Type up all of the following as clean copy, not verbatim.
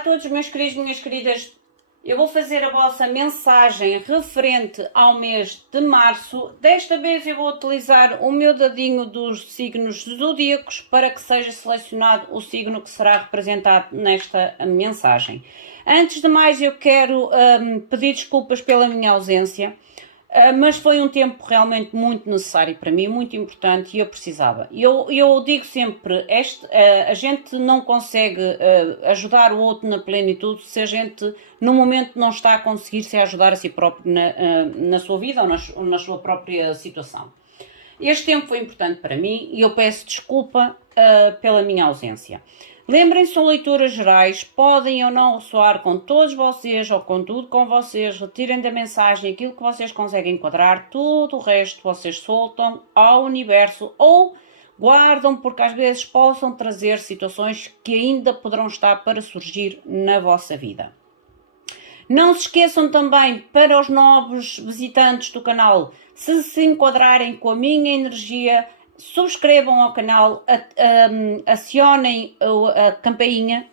a todos, meus queridos e minhas queridas. Eu vou fazer a vossa mensagem referente ao mês de março. Desta vez eu vou utilizar o meu dadinho dos signos zodíacos para que seja selecionado o signo que será representado nesta mensagem. Antes de mais, eu quero pedir desculpas pela minha ausência. Mas foi um tempo realmente muito necessário para mim, muito importante, e eu precisava. Eu digo sempre, a gente não consegue ajudar o outro na plenitude se a gente, no momento, não está a conseguir se ajudar a si próprio na sua vida ou na sua própria situação. Este tempo foi importante para mim e eu peço desculpa pela minha ausência. Lembrem-se, são leituras gerais, podem ou não ressoar com todos vocês ou com tudo com vocês, retirem da mensagem aquilo que vocês conseguem enquadrar, tudo o resto vocês soltam ao universo ou guardam porque às vezes possam trazer situações que ainda poderão estar para surgir na vossa vida. Não se esqueçam também, para os novos visitantes do canal, se enquadrarem com a minha energia, subscrevam ao canal, acionem a campainha,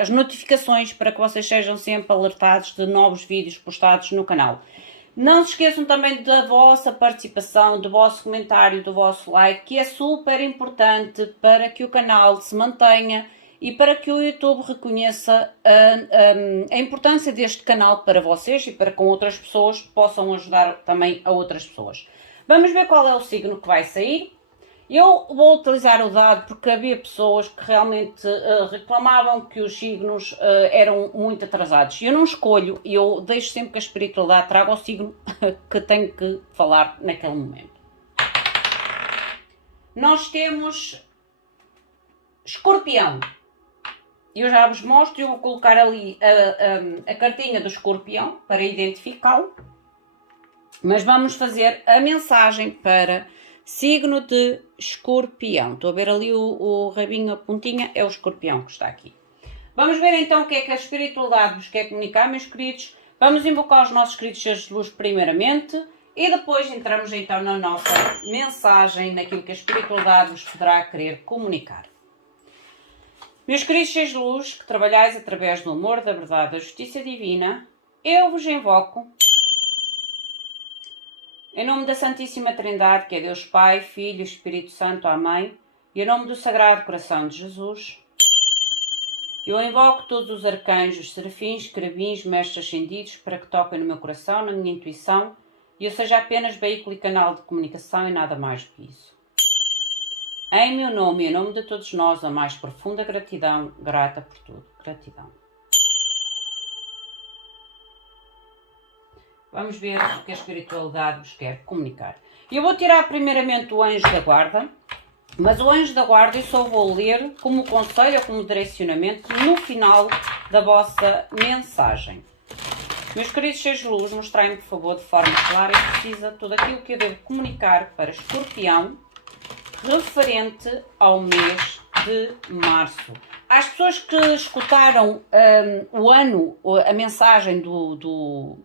as notificações para que vocês sejam sempre alertados de novos vídeos postados no canal. Não se esqueçam também da vossa participação, do vosso comentário, do vosso like, que é super importante para que o canal se mantenha e para que o YouTube reconheça a importância deste canal para vocês e para que outras pessoas possam ajudar também a outras pessoas. Vamos ver qual é o signo que vai sair. Eu vou utilizar o dado porque havia pessoas que realmente reclamavam que os signos eram muito atrasados. Eu não escolho, eu deixo sempre que a espiritualidade traga o signo que tenho que falar naquele momento. Nós temos Escorpião. Eu já vos mostro, eu vou colocar ali a cartinha do Escorpião para identificá-lo. Mas vamos fazer a mensagem para signo de Escorpião. Estou a ver ali o rabinho, a pontinha, é o Escorpião que está aqui. Vamos ver então o que é que a espiritualidade vos quer comunicar, meus queridos. Vamos invocar os nossos queridos seres de luz primeiramente e depois entramos então na nossa mensagem, naquilo que a espiritualidade vos poderá querer comunicar. Meus queridos seres de luz, que trabalhais através do amor, da verdade, da justiça divina, eu vos invoco em nome da Santíssima Trindade, que é Deus Pai, Filho e Espírito Santo, Amém, e em nome do Sagrado Coração de Jesus, eu invoco todos os arcanjos, serafins, querubins, mestres ascendidos, para que toquem no meu coração, na minha intuição, e eu seja apenas veículo e canal de comunicação e nada mais do que isso. Em meu nome e em nome de todos nós, a mais profunda gratidão, grata por tudo. Gratidão. Vamos ver o que a espiritualidade vos quer comunicar. Eu vou tirar primeiramente o anjo da guarda, mas o anjo da guarda eu só vou ler como conselho ou como direcionamento no final da vossa mensagem. Meus queridos seres de luz, mostrem-me, por favor, de forma clara e precisa tudo aquilo que eu devo comunicar para Escorpião referente ao mês de março. Às pessoas que escutaram a mensagem do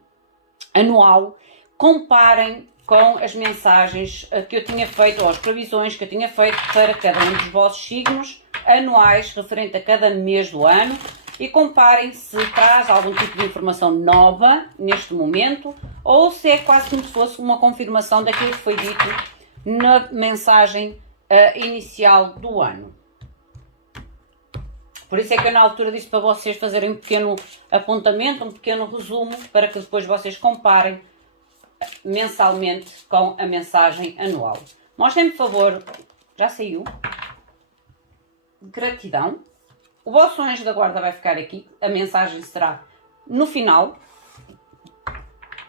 anual, comparem com as mensagens que eu tinha feito, ou as previsões que eu tinha feito para cada um dos vossos signos anuais, referente a cada mês do ano, e comparem se traz algum tipo de informação nova neste momento, ou se é quase como se fosse uma confirmação daquilo que foi dito na mensagem inicial do ano. Por isso é que eu na altura disse para vocês fazerem um pequeno apontamento, um pequeno resumo, para que depois vocês comparem mensalmente com a mensagem anual. Mostrem-me, por favor, já saiu, gratidão. O vosso anjo da guarda vai ficar aqui, a mensagem será no final.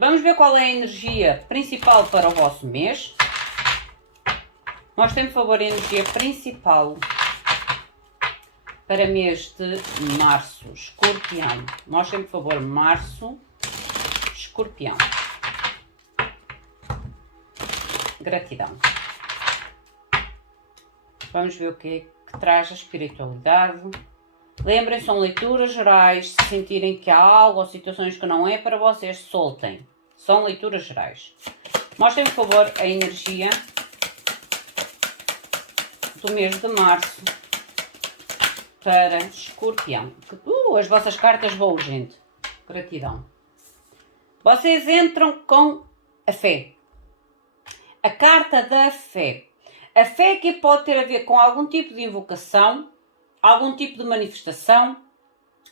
Vamos ver qual é a energia principal para o vosso mês. Mostrem-me, por favor, a energia principal para mês de março, Escorpião. Mostrem, por favor, março, Escorpião. Gratidão. Vamos ver o que é que traz a espiritualidade. Lembrem-se, são leituras gerais. Se sentirem que há algo ou situações que não é para vocês, soltem. São leituras gerais. Mostrem, por favor, a energia do mês de março para Escorpião. As vossas cartas voam, gente. Gratidão. Vocês entram com a fé. A carta da fé. A fé que pode ter a ver com algum tipo de invocação, algum tipo de manifestação,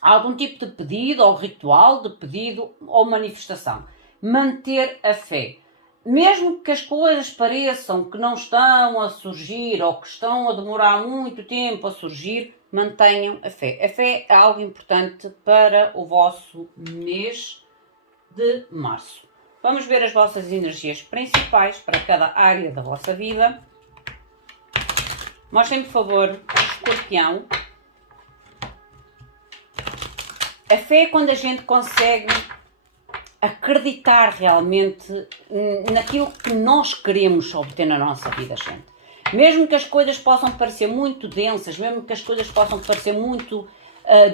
algum tipo de pedido ou ritual de pedido ou manifestação. Manter a fé. Mesmo que as coisas pareçam que não estão a surgir ou que estão a demorar muito tempo a surgir, mantenham a fé. A fé é algo importante para o vosso mês de março. Vamos ver as vossas energias principais para cada área da vossa vida. Mostrem, por favor, o Escorpião. A fé é quando a gente consegue acreditar realmente naquilo que nós queremos obter na nossa vida, gente. Mesmo que as coisas possam parecer muito densas, mesmo que as coisas possam parecer muito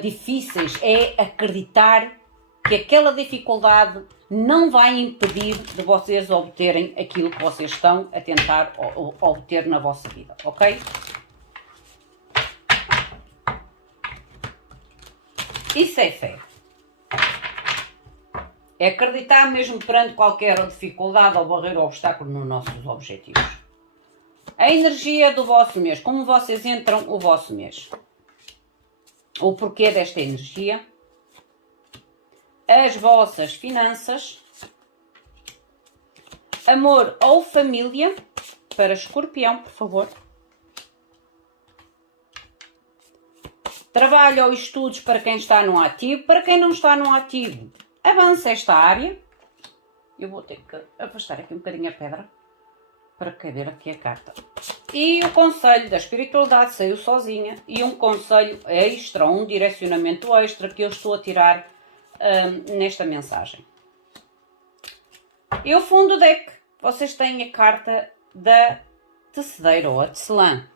difíceis, é acreditar que aquela dificuldade não vai impedir de vocês obterem aquilo que vocês estão a tentar obter na vossa vida, ok? Isso é fé. É acreditar mesmo perante qualquer dificuldade ou barreira ou obstáculo nos nossos objetivos. A energia do vosso mês. Como vocês entram o vosso mês. O porquê desta energia. As vossas finanças. Amor ou família. Para Escorpião, por favor. Trabalho ou estudos para quem está no ativo. Para quem não está no ativo, avance esta área. Eu vou ter que afastar aqui um bocadinho a pedra para caber aqui a carta. E o conselho da espiritualidade saiu sozinha. E um conselho extra, um direcionamento extra que eu estou a tirar nesta mensagem. E o fundo do deck, vocês têm a carta da tecedeira ou a tecelã.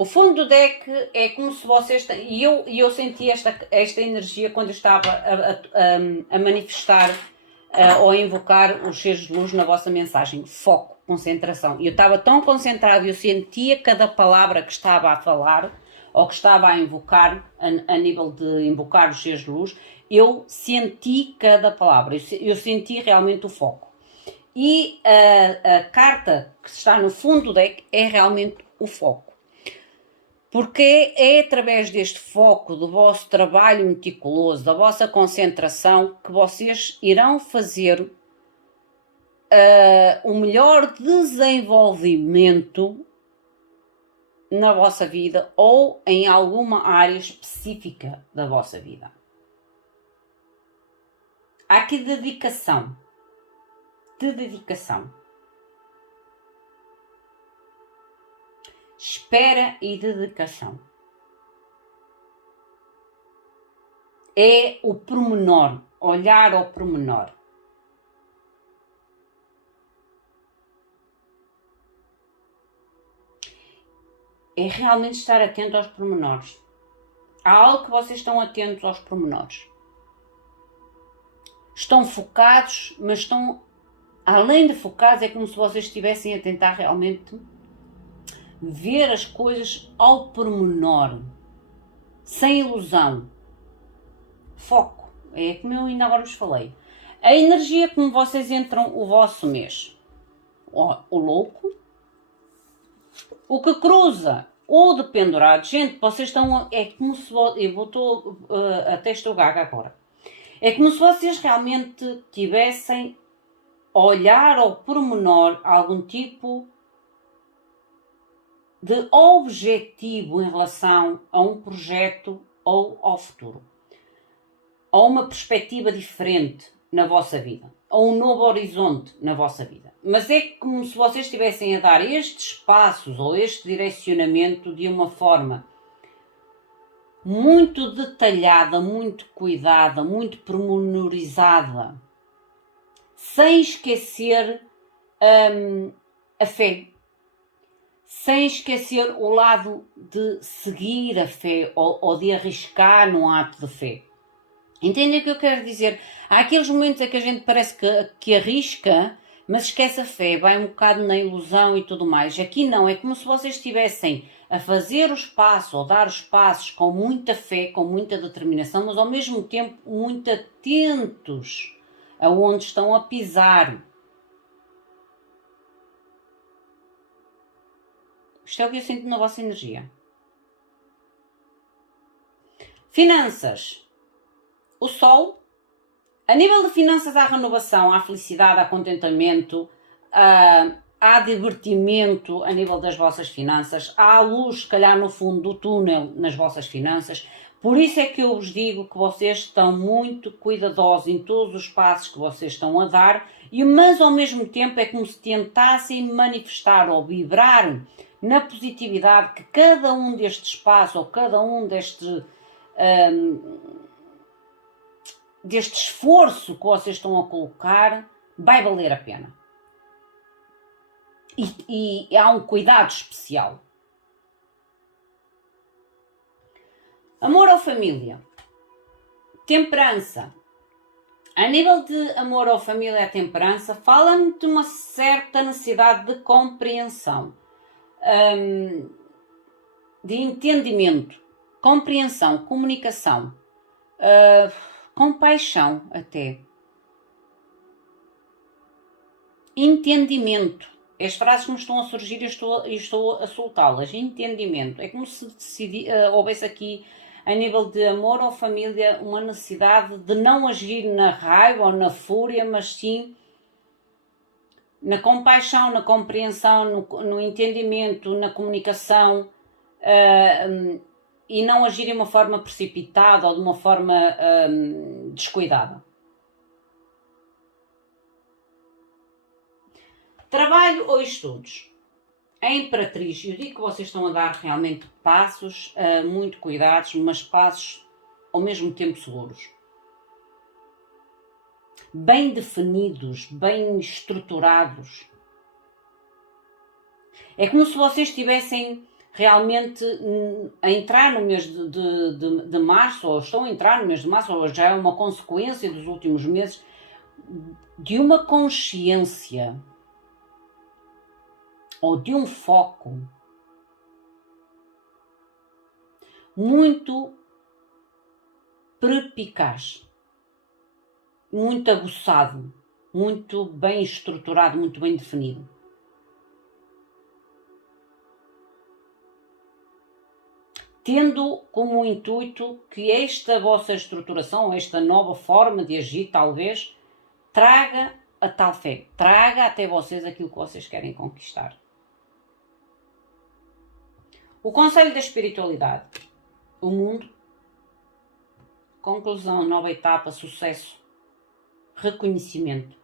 O fundo do deck é como se vocês... E eu senti esta energia quando eu estava a manifestar ou a invocar os seres de luz na vossa mensagem. Foco, concentração. E eu estava tão concentrado, eu sentia cada palavra que estava a falar ou que estava a invocar, a nível de invocar os seres de luz, eu senti cada palavra. Eu senti realmente o foco. E a carta que está no fundo do deck é realmente o foco. Porque é através deste foco, do vosso trabalho meticuloso, da vossa concentração, que vocês irão fazer o melhor desenvolvimento na vossa vida ou em alguma área específica da vossa vida. Há aqui dedicação. Espera e dedicação. É o pormenor, olhar ao pormenor. É realmente estar atento aos pormenores. Há algo que vocês estão atentos aos pormenores. Estão focados, mas estão, além de focados, é como se vocês estivessem a tentar realmente ver as coisas ao pormenor, sem ilusão. Foco, é como eu ainda agora vos falei. A energia como vocês entram o vosso mês. O louco, o que cruza, o dependurado. Gente, vocês estão, é como se, até estou gaga agora. É como se vocês realmente tivessem a olhar ao pormenor algum tipo de objetivo em relação a um projeto ou ao futuro. A uma perspectiva diferente na vossa vida. A um novo horizonte na vossa vida. Mas é como se vocês estivessem a dar estes passos ou este direcionamento de uma forma muito detalhada, muito cuidada, muito pormenorizada. Sem esquecer a fé. Sem esquecer o lado de seguir a fé ou de arriscar num ato de fé. Entendem o que eu quero dizer? Há aqueles momentos em que a gente parece que arrisca, mas esquece a fé, vai um bocado na ilusão e tudo mais. Aqui não, é como se vocês estivessem a fazer os passos ou dar os passos com muita fé, com muita determinação, mas ao mesmo tempo muito atentos aonde estão a pisar. Isto é o que eu sinto na vossa energia. Finanças. O Sol. A nível de finanças há renovação, há felicidade, há contentamento, há divertimento a nível das vossas finanças, há luz, se calhar, no fundo do túnel nas vossas finanças. Por isso é que eu vos digo que vocês estão muito cuidadosos em todos os passos que vocês estão a dar, mas ao mesmo tempo é como se tentassem manifestar ou vibrar na positividade que cada um destes passos ou cada um deste esforço que vocês estão a colocar vai valer a pena. E há um cuidado especial. Amor ou família? Temperança. A nível de amor ou família e temperança, fala-me de uma certa necessidade de compreensão, de entendimento, compreensão, comunicação, compaixão até, entendimento. As frases que me estão a surgir e estou a soltá-las. Entendimento. É como se houvesse aqui, a nível de amor ou família, uma necessidade de não agir na raiva ou na fúria, mas sim na compaixão, na compreensão, no entendimento, na comunicação, e não agir de uma forma precipitada ou de uma forma descuidada. Trabalho ou estudos? A Imperatriz, eu digo que vocês estão a dar realmente passos, muito cuidados, mas passos ao mesmo tempo seguros. Bem definidos, bem estruturados. É como se vocês estivessem realmente a entrar no mês de março, ou estão a entrar no mês de março, ou já é uma consequência dos últimos meses, de uma consciência ou de um foco muito perspicaz, muito aguçado, muito bem estruturado, muito bem definido. Tendo como intuito que esta vossa estruturação, esta nova forma de agir, talvez, traga a tal fé, traga até vocês aquilo que vocês querem conquistar. O conselho da espiritualidade. O mundo. Conclusão, nova etapa, sucesso. Reconhecimento.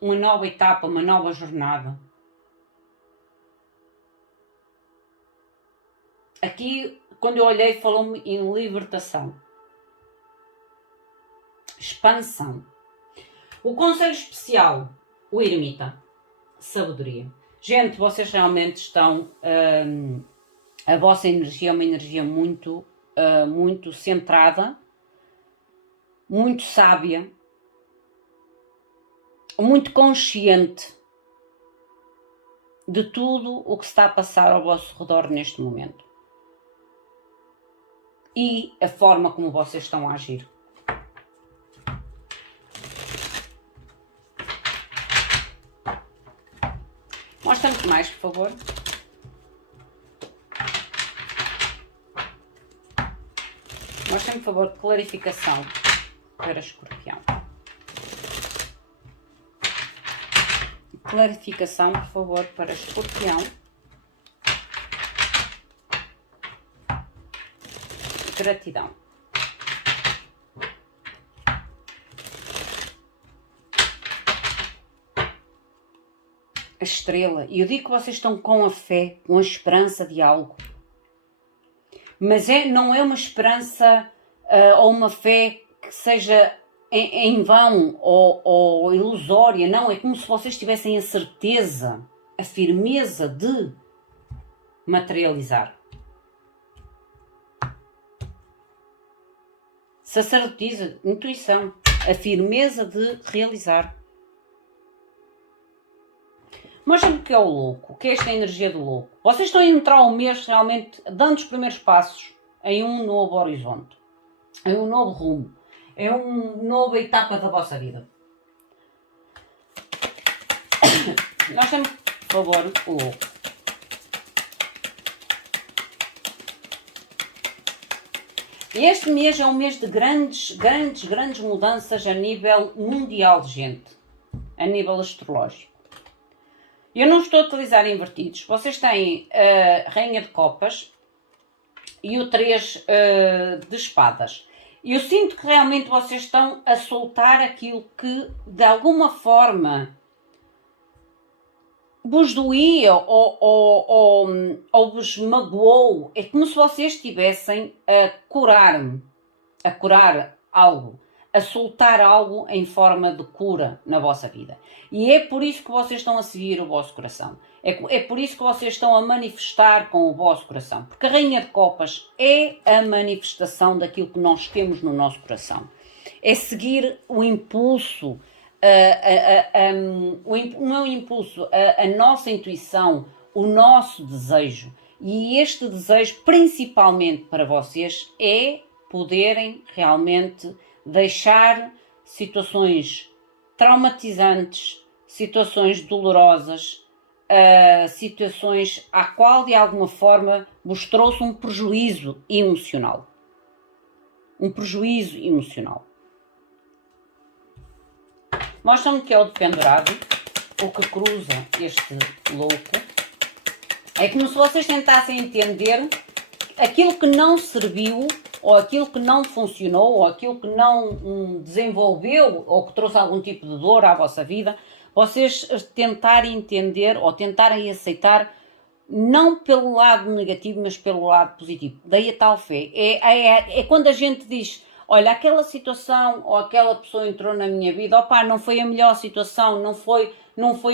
Uma nova etapa, uma nova jornada. Aqui, quando eu olhei, falou-me em libertação. Expansão. O conselho especial. O eremita. Sabedoria. Gente, vocês realmente estão... a vossa energia é uma energia muito centrada, muito sábia, muito consciente de tudo o que está a passar ao vosso redor neste momento. E a forma como vocês estão a agir. Mostra-me mais, por favor. Mostra-me, por favor, clarificação para Escorpião. Clarificação, por favor, para Escorpião. Gratidão. A estrela. E eu digo que vocês estão com a fé, com a esperança de algo. Mas não é uma esperança ou uma fé que seja em vão ou ilusória. Não, é como se vocês tivessem a certeza, a firmeza de materializar. Sacerdotisa, intuição, a firmeza de realizar. Mostra-me o que é o louco, o que é esta energia do louco. Vocês estão a entrar o mês realmente dando os primeiros passos em um novo horizonte, em um novo rumo, em uma nova etapa da vossa vida. Nós temos, por favor, o louco. Este mês é um mês de grandes mudanças a nível mundial de gente, a nível astrológico. Eu não estou a utilizar invertidos. Vocês têm a Rainha de Copas e o 3 de Espadas. Eu sinto que realmente vocês estão a soltar aquilo que de alguma forma vos doía ou vos magoou. É como se vocês estivessem a curar algo, a soltar algo em forma de cura na vossa vida. E é por isso que vocês estão a seguir o vosso coração. É por isso que vocês estão a manifestar com o vosso coração. Porque a Rainha de Copas é a manifestação daquilo que nós temos no nosso coração. É seguir o impulso, não é o impulso, a nossa intuição, o nosso desejo. E este desejo, principalmente para vocês, é poderem realmente deixar situações traumatizantes, situações dolorosas, situações à qual de alguma forma vos trouxe um prejuízo emocional. Um prejuízo emocional. Mostra-me que é o dependurado, o que cruza este louco. É como se vocês tentassem entender aquilo que não serviu, ou aquilo que não funcionou, ou aquilo que não desenvolveu, ou que trouxe algum tipo de dor à vossa vida, vocês tentarem entender, ou tentarem aceitar, não pelo lado negativo, mas pelo lado positivo. Daí a tal fé. É quando a gente diz, olha, aquela situação, ou aquela pessoa entrou na minha vida, opá, não foi a melhor situação, não foi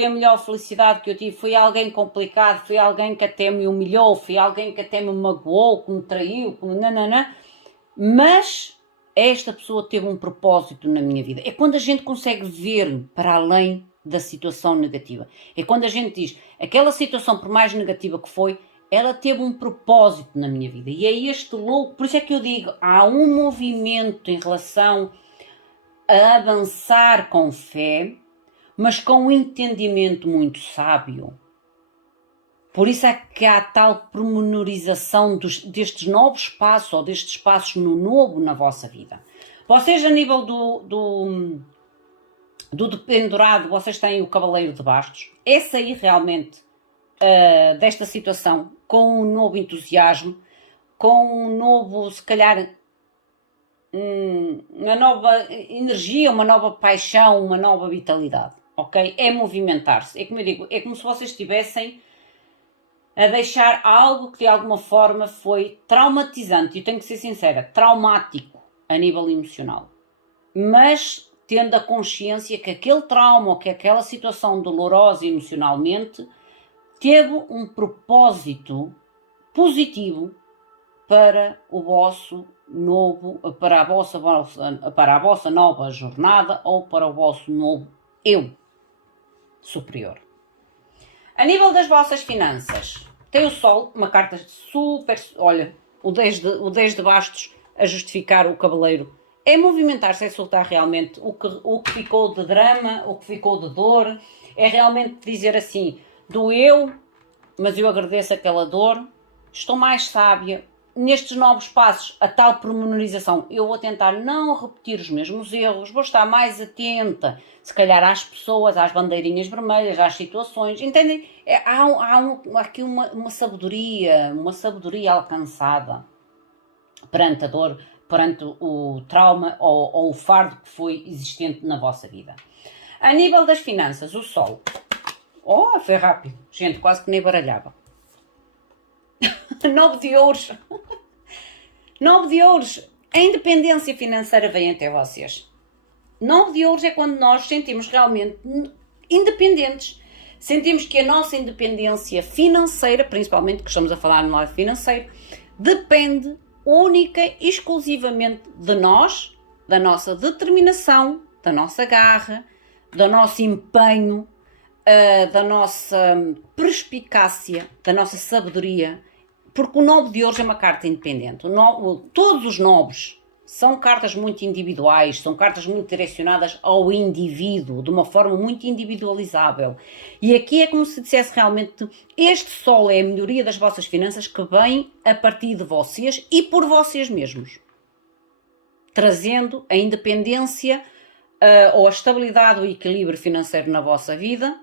a melhor felicidade que eu tive, foi alguém complicado, foi alguém que até me humilhou, foi alguém que até me magoou, que me traiu, que me nananã. Mas esta pessoa teve um propósito na minha vida. É quando a gente consegue ver para além da situação negativa. É quando a gente diz, aquela situação, por mais negativa que foi, ela teve um propósito na minha vida. E é este louco, por isso é que eu digo, há um movimento em relação a avançar com fé, mas com um entendimento muito sábio. Por isso é que há tal pormenorização destes novos passos, ou destes passos no novo na vossa vida. Vocês, a nível do dependurado, vocês têm o Cavaleiro de Bastos. Esse aí realmente, desta situação, com um novo entusiasmo, com um novo, se calhar, uma nova energia, uma nova paixão, uma nova vitalidade. Ok? É movimentar-se. É como eu digo, é como se vocês estivessem a deixar algo que de alguma forma foi traumatizante, e eu tenho que ser sincera, traumático a nível emocional, mas tendo a consciência que aquele trauma ou que aquela situação dolorosa emocionalmente teve um propósito positivo para o vosso novo, para a vossa nova jornada, ou para o vosso novo eu superior. A nível das vossas finanças, tem o Sol, uma carta super... Olha, o 10 de bastos a justificar o Cavaleiro. É movimentar-se, é soltar realmente o que ficou de drama, o que ficou de dor. É realmente dizer assim, doeu, mas eu agradeço aquela dor. Estou mais sábia. Nestes novos passos, a tal pormenorização, eu vou tentar não repetir os mesmos erros, vou estar mais atenta, se calhar às pessoas, às bandeirinhas vermelhas, às situações, entendem? Há aqui uma sabedoria alcançada perante a dor, perante o trauma ou o fardo que foi existente na vossa vida. A nível das finanças, o Sol. Oh, foi rápido. Gente, quase que nem baralhava. 9 de ouros. 9 de ouros. A independência financeira vem até vocês. 9 de ouros é quando nós sentimos realmente independentes. Sentimos que a nossa independência financeira, principalmente que estamos a falar no lado financeiro, depende única e exclusivamente de nós, da nossa determinação, da nossa garra, do nosso empenho, da nossa perspicácia, da nossa sabedoria, porque o nobre de hoje é uma carta independente. Todos os nobres são cartas muito individuais, são cartas muito direcionadas ao indivíduo, de uma forma muito individualizável. E aqui é como se dissesse realmente, este sol é a melhoria das vossas finanças que vem a partir de vocês e por vocês mesmos. Trazendo a independência ou a estabilidade, o equilíbrio financeiro na vossa vida,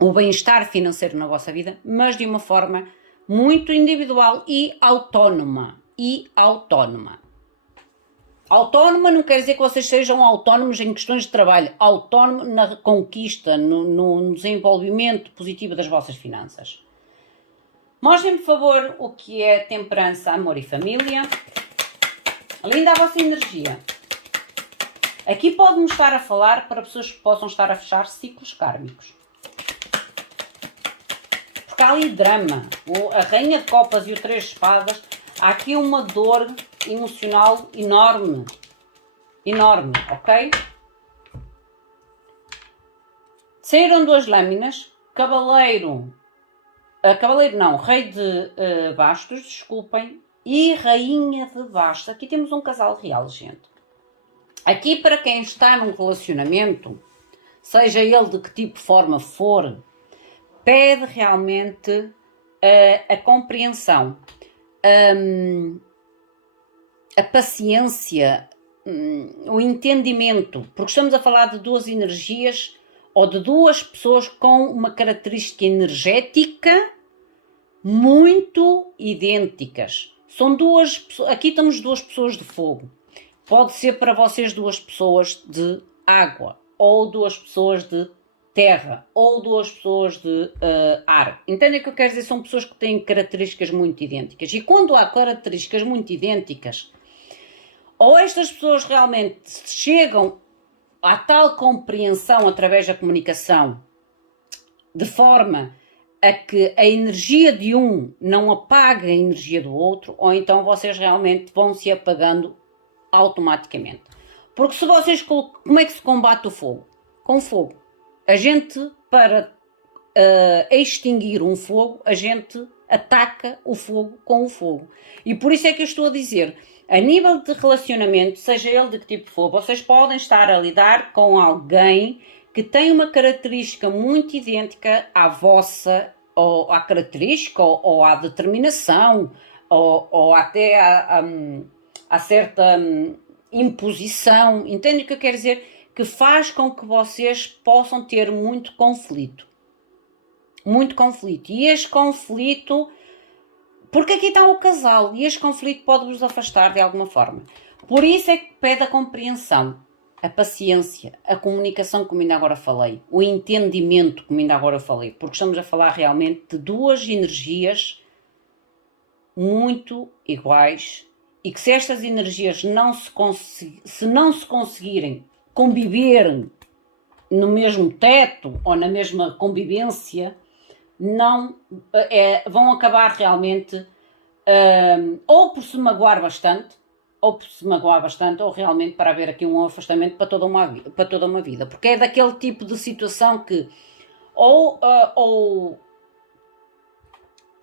o bem-estar financeiro na vossa vida, mas de uma forma muito individual e autónoma. Autónoma não quer dizer que vocês sejam autónomos em questões de trabalho, autónomo na conquista, no desenvolvimento positivo das vossas finanças. Mostrem-me, por favor, o que é temperança, amor e família. Linda a vossa energia. Aqui pode-me estar a falar para pessoas que possam estar a fechar ciclos kármicos. Porque há ali drama. A Rainha de Copas e o Três de Espadas, há aqui uma dor emocional enorme. Enorme, ok? Saíram duas lâminas. Cavaleiro não, Rei de Bastos, desculpem. E Rainha de Bastos. Aqui temos um casal real, gente. Aqui, para quem está num relacionamento, seja ele de que tipo de forma for, pede realmente a compreensão, a paciência, o entendimento, porque estamos a falar de duas energias ou de duas pessoas com uma característica energética muito idênticas. São duas pessoas, aqui estamos duas pessoas de fogo. Pode ser para vocês duas pessoas de água, ou duas pessoas de terra, ou duas pessoas de ar. Entendem o que eu quero dizer? São pessoas que têm características muito idênticas. E quando há características muito idênticas, ou estas pessoas realmente chegam à tal compreensão através da comunicação, de forma a que a energia de um não apaga a energia do outro, ou então vocês realmente vão se apagando automaticamente. Porque se vocês... Como é que se combate o fogo? Com fogo. A gente, para extinguir um fogo, a gente ataca o fogo com o fogo. E por isso é que eu estou a dizer, a nível de relacionamento, seja ele de que tipo for, vocês podem estar a lidar com alguém que tem uma característica muito idêntica à vossa, ou à característica, ou à determinação, ou até a certa imposição, entende o que eu quero dizer? Que faz com que vocês possam ter muito conflito. Muito conflito. E este conflito, porque aqui está o casal, e este conflito pode-vos afastar de alguma forma. Por isso é que pede a compreensão, a paciência, a comunicação, como ainda agora falei, o entendimento, como ainda agora falei, porque estamos a falar realmente de duas energias muito iguais, e que se estas energias se não se conseguirem conviver no mesmo teto ou na mesma convivência, vão acabar realmente ou por se magoar bastante, ou realmente para haver aqui um afastamento para toda uma vida, porque é daquele tipo de situação que ou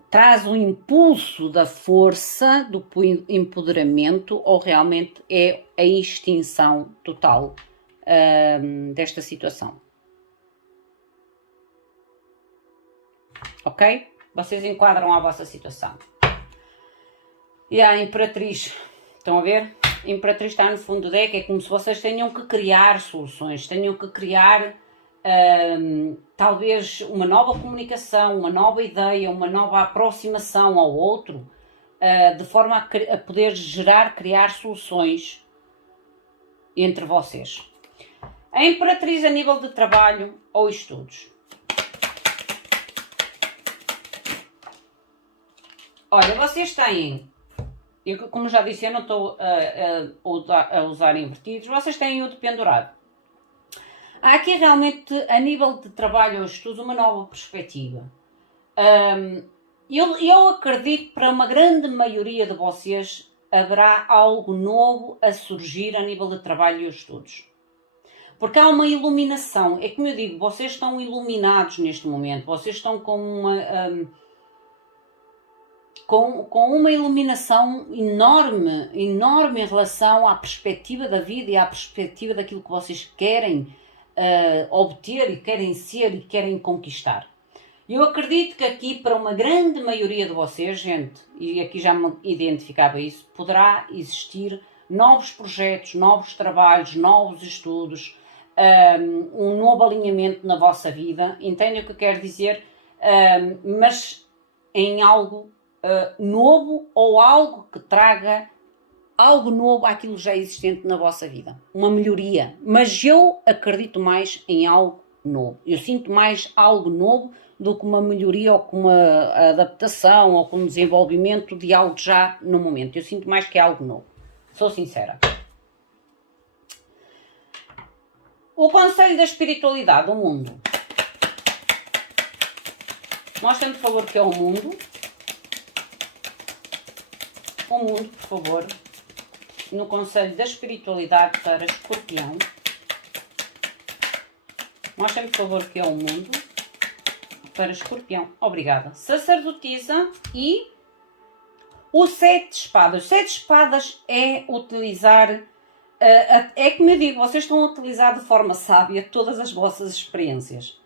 traz um impulso da força, do empoderamento, ou realmente é a extinção total desta situação. Ok? Vocês enquadram a vossa situação. E a Imperatriz, estão a ver? A Imperatriz está no fundo do deck, é como se vocês tenham que criar soluções, tenham que criar talvez uma nova comunicação, uma nova ideia, uma nova aproximação ao outro, de forma a poder criar soluções entre vocês. A Imperatriz a nível de trabalho ou estudos. Olha, vocês têm, como já disse, eu não estou a usar invertidos, vocês têm o dependurado. Há aqui realmente, a nível de trabalho ou estudos, uma nova perspectiva. Eu acredito que para uma grande maioria de vocês haverá algo novo a surgir a nível de trabalho e estudos. Porque há uma iluminação. É como eu digo, vocês estão iluminados neste momento. Vocês estão com uma iluminação enorme em relação à perspectiva da vida e à perspectiva daquilo que vocês querem obter e querem ser e querem conquistar. Eu acredito que aqui, para uma grande maioria de vocês, gente, e aqui já me identificava isso, poderá existir novos projetos, novos trabalhos, novos estudos, um novo alinhamento na vossa vida, entendem o que eu quero dizer? Mas em algo novo ou algo que traga algo novo àquilo já existente na vossa vida. Uma melhoria. Mas eu acredito mais em algo novo. Eu sinto mais algo novo do que uma melhoria ou com uma adaptação ou com um desenvolvimento de algo já no momento. Eu sinto mais que é algo novo. Sou sincera. O conselho da espiritualidade, o mundo. Mostrem-me, por favor, que é o mundo. O mundo, por favor. No conselho da espiritualidade para Escorpião. Mostrem-me, por favor, que é o mundo para Escorpião. Obrigada. Sacerdotisa e o 7 de espadas. O 7 de espadas é utilizar, é como eu digo, vocês estão a utilizar de forma sábia todas as vossas experiências.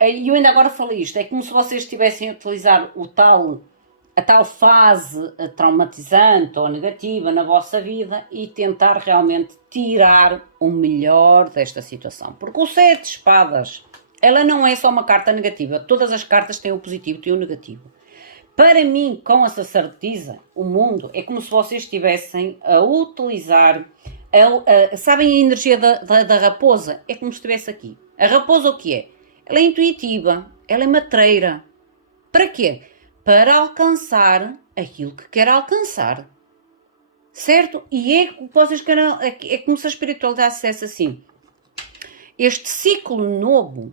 E eu ainda agora falei isto, é como se vocês estivessem a utilizar a tal fase traumatizante ou negativa na vossa vida e tentar realmente tirar o melhor desta situação. Porque o 7 de espadas, ela não é só uma carta negativa. Todas as cartas têm o positivo e o negativo. Para mim, com a sacerdotisa, o mundo é como se vocês estivessem a utilizar, sabem a energia da raposa? É como se estivesse aqui. A raposa o que é? Ela é intuitiva, ela é matreira. Para quê? Para alcançar aquilo que quer alcançar. Certo? E é que vocês querem, é como se a espiritualidade dissesse assim. Este ciclo novo,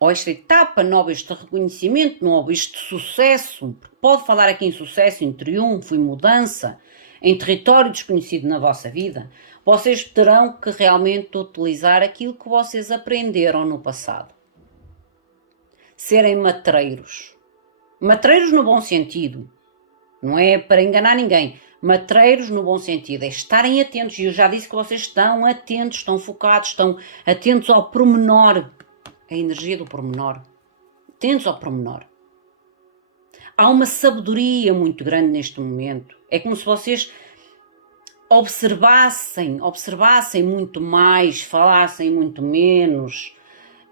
ou esta etapa nova, este reconhecimento novo, este sucesso, pode falar aqui em sucesso, em triunfo, em mudança, em território desconhecido na vossa vida, vocês terão que realmente utilizar aquilo que vocês aprenderam no passado. Serem matreiros. Matreiros no bom sentido. Não é para enganar ninguém. Matreiros no bom sentido. É estarem atentos. E eu já disse que vocês estão atentos, estão focados, estão atentos ao pormenor. A energia do pormenor. Atentos ao pormenor. Há uma sabedoria muito grande neste momento. É como se vocês observassem muito mais, falassem muito menos.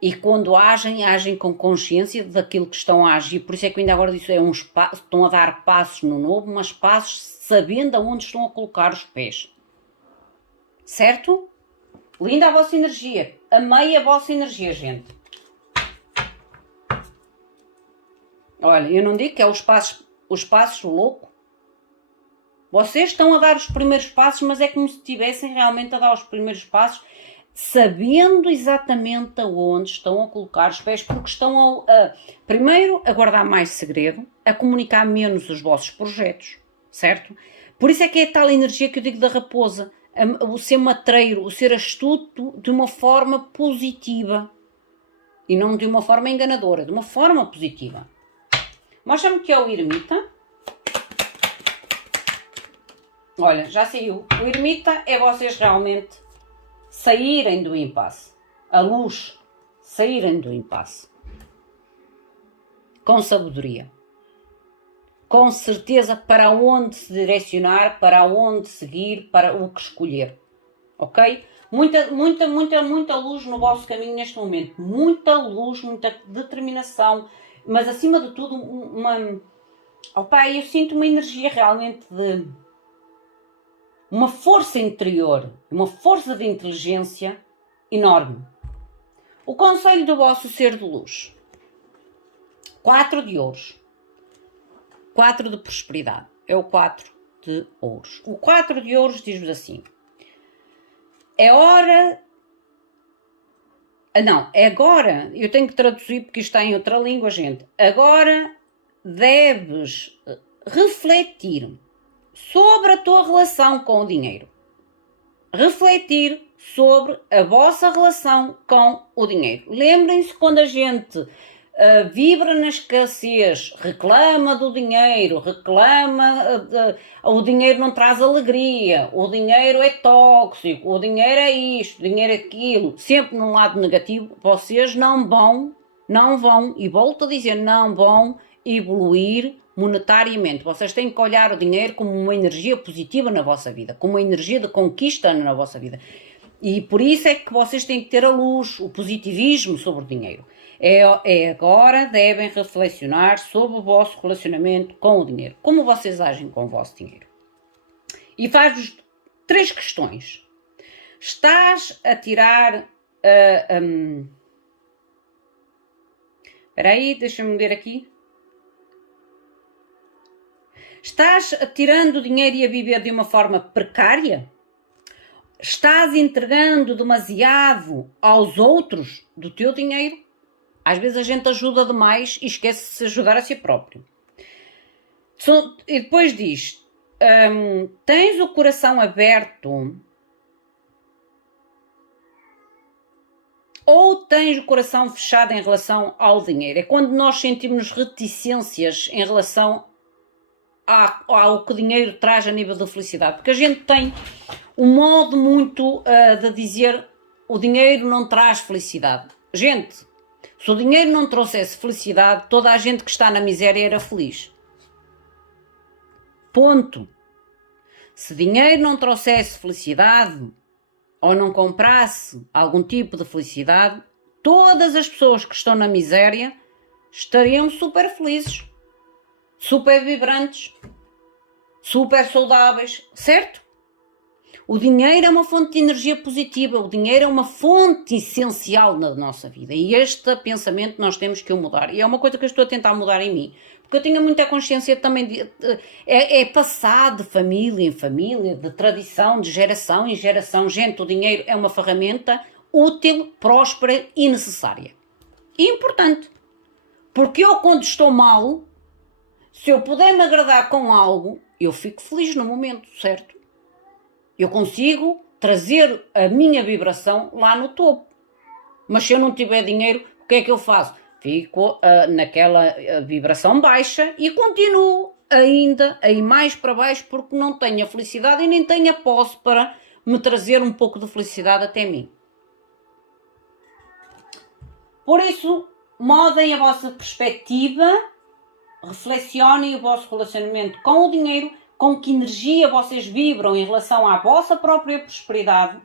E quando agem com consciência daquilo que estão a agir. Por isso é que eu ainda agora disse, estão a dar passos no novo, mas passos sabendo aonde estão a colocar os pés. Certo? Linda a vossa energia. Amei a vossa energia, gente. Olha, eu não digo que é os passos louco. Vocês estão a dar os primeiros passos, mas é como se estivessem realmente a dar os primeiros passos, sabendo exatamente aonde estão a colocar os pés, porque estão primeiro, a guardar mais segredo, a comunicar menos os vossos projetos, certo? Por isso é que é tal energia que eu digo da raposa, o ser matreiro, o ser astuto de uma forma positiva e não de uma forma enganadora, de uma forma positiva. Mostra-me que é o ermita. Olha, já saiu. O ermita é vocês realmente saírem do impasse. A luz, saírem do impasse. Com sabedoria. Com certeza para onde se direcionar, para onde seguir, para o que escolher. Ok? Muita luz no vosso caminho neste momento. Muita luz, muita determinação. Mas acima de tudo, eu sinto uma energia realmente de uma força interior, uma força de inteligência enorme. O conselho do vosso ser de luz. 4 de ouros. 4 de prosperidade. É o 4 de ouros. O 4 de ouros diz-vos assim. É hora... Não, é agora. Eu tenho que traduzir porque isto está em outra língua, gente. Agora deves refletir sobre a tua relação com o dinheiro. Refletir sobre a vossa relação com o dinheiro. Lembrem-se, quando a gente vibra na escassez, reclama do dinheiro, o dinheiro não traz alegria, o dinheiro é tóxico, o dinheiro é isto, o dinheiro é aquilo, sempre num lado negativo, vocês não vão, e volto a dizer, não vão evoluir monetariamente. Vocês têm que olhar o dinheiro como uma energia positiva na vossa vida, como uma energia de conquista na vossa vida. E por isso é que vocês têm que ter a luz, o positivismo sobre o dinheiro. Agora devem reflexionar sobre o vosso relacionamento com o dinheiro. Como vocês agem com o vosso dinheiro. E faz-vos 3 questões. Estás a tirar... Espera aí, deixa-me ver aqui. Estás tirando o dinheiro e a viver de uma forma precária? Estás entregando demasiado aos outros do teu dinheiro? Às vezes a gente ajuda demais e esquece de se ajudar a si próprio. E depois diz, tens o coração aberto ou tens o coração fechado em relação ao dinheiro? É quando nós sentimos reticências em relação ao que o dinheiro traz a nível da felicidade. Porque a gente tem um modo muito de dizer o dinheiro não traz felicidade. Gente, se o dinheiro não trouxesse felicidade, toda a gente que está na miséria era feliz. Ponto. Se dinheiro não trouxesse felicidade ou não comprasse algum tipo de felicidade, todas as pessoas que estão na miséria estariam super felizes, super vibrantes, super saudáveis, certo? O dinheiro é uma fonte de energia positiva, o dinheiro é uma fonte essencial na nossa vida e este pensamento nós temos que o mudar e é uma coisa que eu estou a tentar mudar em mim, porque eu tenho muita consciência também, é passar de família em família, de tradição, de geração em geração. Gente, o dinheiro é uma ferramenta útil, próspera e necessária. E importante, porque eu quando estou mal, se eu puder me agradar com algo, eu fico feliz no momento, certo? Eu consigo trazer a minha vibração lá no topo. Mas se eu não tiver dinheiro, o que é que eu faço? Fico naquela vibração baixa e continuo ainda a ir mais para baixo porque não tenho a felicidade e nem tenho a posse para me trazer um pouco de felicidade até mim. Por isso, mudem a vossa perspectiva, reflexionem o vosso relacionamento com o dinheiro, com que energia vocês vibram em relação à vossa própria prosperidade,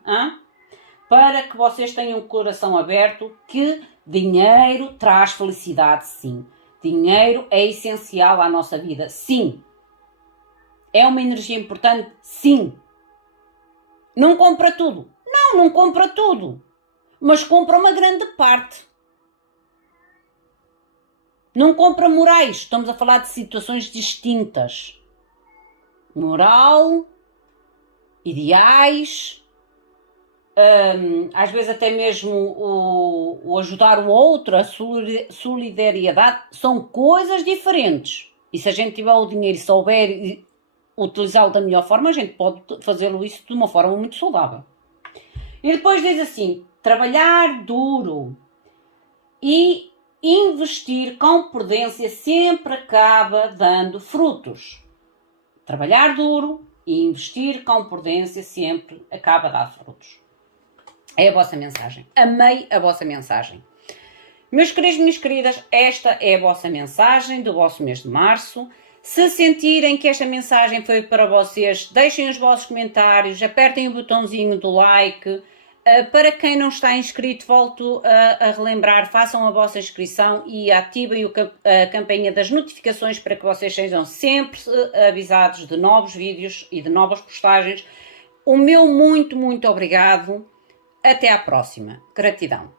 para que vocês tenham o coração aberto, que dinheiro traz felicidade, sim. Dinheiro é essencial à nossa vida, sim. É uma energia importante, sim. Não compra tudo. Não compra tudo. Mas compra uma grande parte. Não compra morais. Estamos a falar de situações distintas. Moral, ideais, às vezes até mesmo o ajudar o outro, a solidariedade, são coisas diferentes. E se a gente tiver o dinheiro e souber utilizá-lo da melhor forma, a gente pode fazê-lo isso de uma forma muito saudável. E depois diz assim, trabalhar duro e investir com prudência sempre acaba dando frutos. Trabalhar duro e investir com prudência sempre acaba a dar frutos. É a vossa mensagem. Amei a vossa mensagem. Meus queridos e minhas queridas, esta é a vossa mensagem do vosso mês de março. Se sentirem que esta mensagem foi para vocês, deixem os vossos comentários, apertem o botãozinho do like. Para quem não está inscrito, volto a relembrar, façam a vossa inscrição e ativem a campainha das notificações para que vocês sejam sempre avisados de novos vídeos e de novas postagens. O meu muito obrigado. Até à próxima. Gratidão.